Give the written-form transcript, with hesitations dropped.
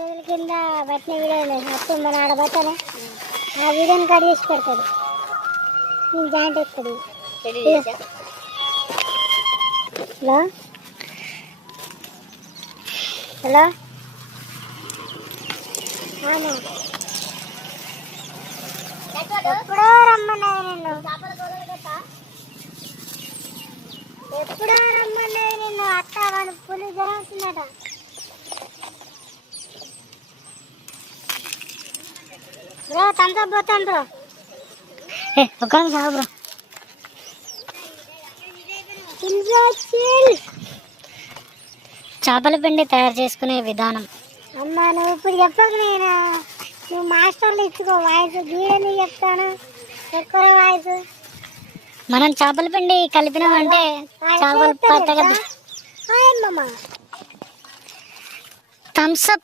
కింద పట్టిన వీడియో మొత్తం మన ఆడ పట్టాలి ఆ వీడియోని కట్ చేసి పెడతాడు. నేను జాయింట్ ఎత్తాడు. హలో హలో ఎప్పుడో రమ్మన్నది నిన్ను, ఎప్పుడో రమ్మన్నది నిన్ను. అత్త వాడు పులి జ్వరం వస్తుందట. బ్రో థమ్స్అప్ పోతాను బ్రో. ఒక నిమిషం బ్రో. చేపల పిండి తయారు చేసుకునే విధానం. అమ్మా నువ్వు ఇప్పుడు చెప్పక, నేను నువ్వు మాస్టర్లు ఇచ్చుకో వాయిస్ గీడని చెప్తాను ఎక్కువ వాయిస్. మనం చేపల పిండి కలిపినామంటే చేపలు థమ్స్అప్